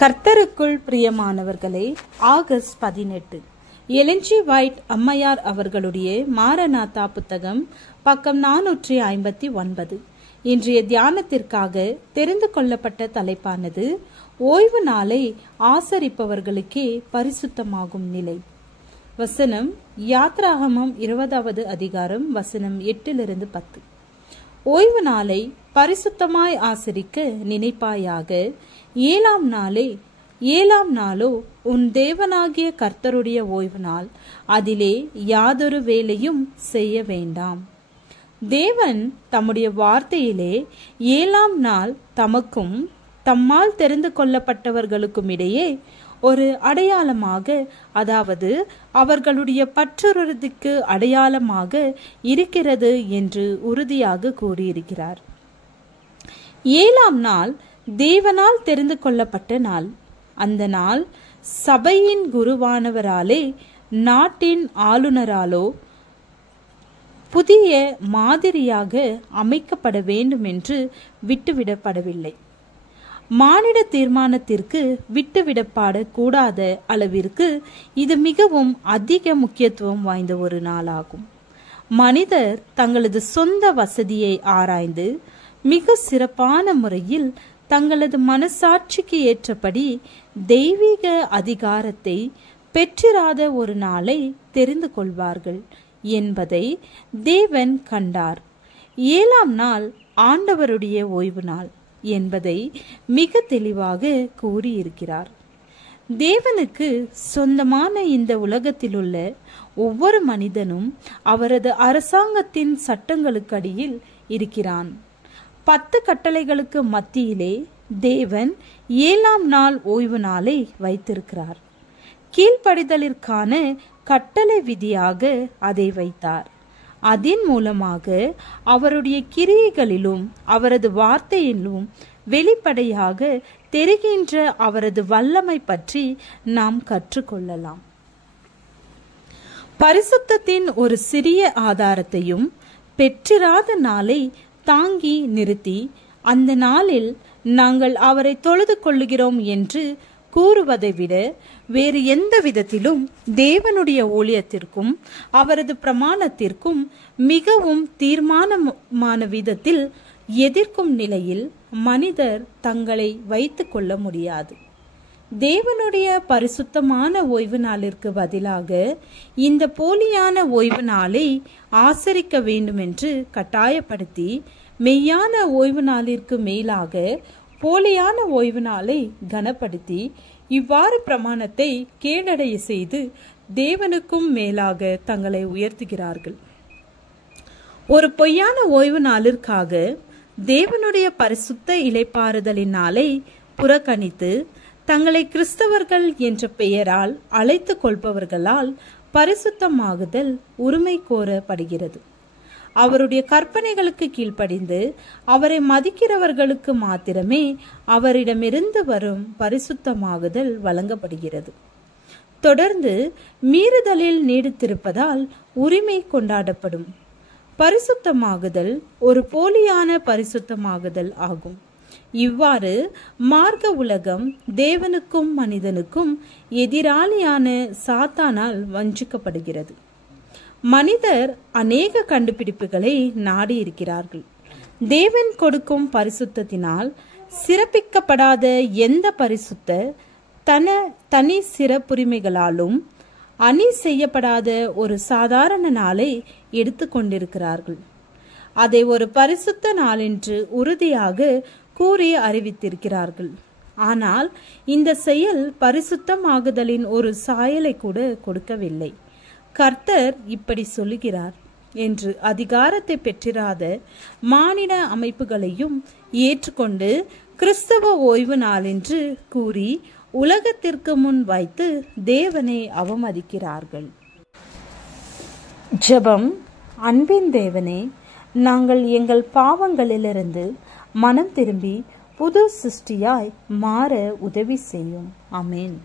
கர்த்தருக்குள் பிரியமானவர்களே, August 18 Elon G white அம்மையார் அவர்களுடைய மாரநாதா புத்தகம், பக்கம் 459. இன்றைய தியானத்திற்காக தெரிந்து கொள்ளப்பட்ட தலைப்பானது ஓய்வு நாளை ஆசரிப்பவர்களுக்கே பரிசுத்தமாகும் நிலை. வசனம் யாத்ராகமம் 20வது அதிகாரம் வசனம் 8-10. ஓய்வு நாளை பரிசுத்தமாய் ஆசரிக்க நினைப்பாயாக. ஏழாம் நாளோ உன் தேவனாகிய கர்த்தருடைய ஓய்வு நாள், அதிலே யாதொரு வேலையும் செய்ய வேண்டாம். தேவன் தம்முடைய வார்த்தையிலே 7ஆம் நாள் தமக்கும் தம்மால் தெரிந்து கொள்ளப்பட்டவர்களுக்கும் இடையே ஒரு அடையாளமாக, அதாவது அவர்களுடைய பற்றுறுதிக்கு அடையாளமாக இருக்கிறது என்று உறுதியாக கூறியிருக்கிறார். 7ஆம் நாள் தேவனால் தெரிந்து கொள்ளப்பட்ட நாள். அந்த நாள் சபையின் குருவானவராலே, நாட்டின் ஆளுநராலோ புதிய மாதிரியாக அமைக்கப்பட வேண்டும் என்று விட்டுவிடப்படவில்லை. மானிட தீர்மானத்திற்கு விட்டுவிடப்படக்கூடாத அளவிற்கு இது மிகவும் அதிக முக்கியத்துவம் வாய்ந்த ஒரு நாளாகும். மனிதர் தங்களது சொந்த வசதியை ஆராய்ந்து மிக சிறப்பான முறையில் தங்களது மனசாட்சிக்கு ஏற்றபடி தெய்வீக அதிகாரத்தை பெற்றிராத ஒரு நாளை தெரிந்து கொள்வார்கள் என்பதை தேவன் கண்டார். 7ஆம் நாள் ஆண்டவருடைய ஓய்வு நாள் என்பதை மிக தெளிவாக கூறியிருக்கிறார். தேவனுக்கு சொந்தமான இந்த உலகத்திலுள்ள ஒவ்வொரு மனிதனும் அவரது அரசாங்கத்தின் சட்டங்களுக்கு அடியில் இருக்கிறான். 10 கட்டளைகளுக்கு மத்தியிலே தேவன் 7ஆம் நாள் ஓய்வு நாளை வைத்திருக்கிறார். கீழ்ப்படிதலிற்கான கட்டளை விதியாக அதை வைத்தார். அதன் மூலமாக அவருடைய கிரியைகளிலும் அவரது வார்த்தையிலும் வெளிப்படையாக தெரிகின்ற அவரது வல்லமை பற்றி நாம் கற்றுக்கொள்ளலாம். பரிசுத்தத்தின் ஒரு சிறிய ஆதாரத்தையும் பெற்றிராத நாளை தாங்கி நிறுத்தி, அந்த நாளில் நாங்கள் அவரை தொழுது கொள்ளுகிறோம் என்று கூறுவதை விட வேறு எந்த விதத்திலும் தேவனுடைய ஊழியத்திற்கும் அவரது பிரமாணத்திற்கும் மிகவும் தீர்மானமான விதத்தில் எதிர்க்கும் நிலையில் மனிதர் தங்களை வைத்து கொள்ள முடியாது. தேவனுடைய பரிசுத்தமான ஓய்வு நாளிற்கு பதிலாக இந்த போலியான ஓய்வு நாளை ஆசரிக்க வேண்டும் என்று கட்டாயப்படுத்தி, மெய்யான ஓய்வு நாளிற்கு மேலாக போலியான ஓய்வு நாளை கனப்படுத்தி, இவ்வாறு பிரமாணத்தை கேடடைய செய்து தேவனுக்கும் மேலாக தங்களை உயர்த்துகிறார்கள். ஒரு பொய்யான ஓய்வு நாளிற்காக தேவனுடைய பரிசுத்த இளைப்பாறுதலின் நாளை புறக்கணித்து தங்களை கிறிஸ்தவர்கள் என்ற பெயரால் அழைத்து கொள்பவர்களால் பரிசுத்தமாகுதல் உரிமை கோரப்படுகிறது. அவருடைய கற்பனைகளுக்கு கீழ்ப்படிந்து அவரை மதிக்கிறவர்களுக்கு மாத்திரமே அவரிடமிருந்து வரும் பரிசுத்தமாகுதல் வழங்கப்படுகிறது. தொடர்ந்து மீறுதலில் நீடித்திருப்பதால் உரிமை கொண்டாடப்படும் பரிசுத்தமாகுதல் ஒரு போலியான பரிசுத்தமாகுதல் ஆகும். இவ்வாறு மார்க்க உலகம் தேவனுக்கும் மனிதனுக்கும் எதிராளியான சாத்தானால் வஞ்சிக்கப்படுகிறது. மனிதர் அநேக கண்டுபிடிப்புகளை நாடி இருக்கிறார்கள். தேவன் கொடுக்கும் பரிசுத்தத்தினால் சிறப்பிக்கப்படாத எந்த பரிசுத்த தனி சிறப்புரிமைகளாலும் அணி செய்யப்படாத ஒரு சாதாரண நாளை எடுத்து கொண்டிருக்கிறார்கள். அதை ஒரு பரிசுத்த நாள் என்று உறுதியாக கூறி அறிவித்திருக்கிறார்கள். ஆனால் இந்த செயல் பரிசுத்தமாகுதலின் ஒரு சாயலை கூட கொடுக்கவில்லை. கர்த்தர் இப்படி சொல்லுகிறார் என்று அதிகாரத்தை பெற்றிராத மானிட அமைப்புகளையும் ஏற்றுக்கொண்டு கிறிஸ்தவ ஓய்வு நாள் என்று கூறி உலகத்திற்கு முன் வைத்து தேவனை அவமதிக்கிறார்கள். ஜெபம். அன்பின் தேவனே, நாங்கள் எங்கள் பாவங்களிலிருந்து மனம் திரும்பி புது சிருஷ்டியாய் மாற உதவி செய்யும். ஆமென்.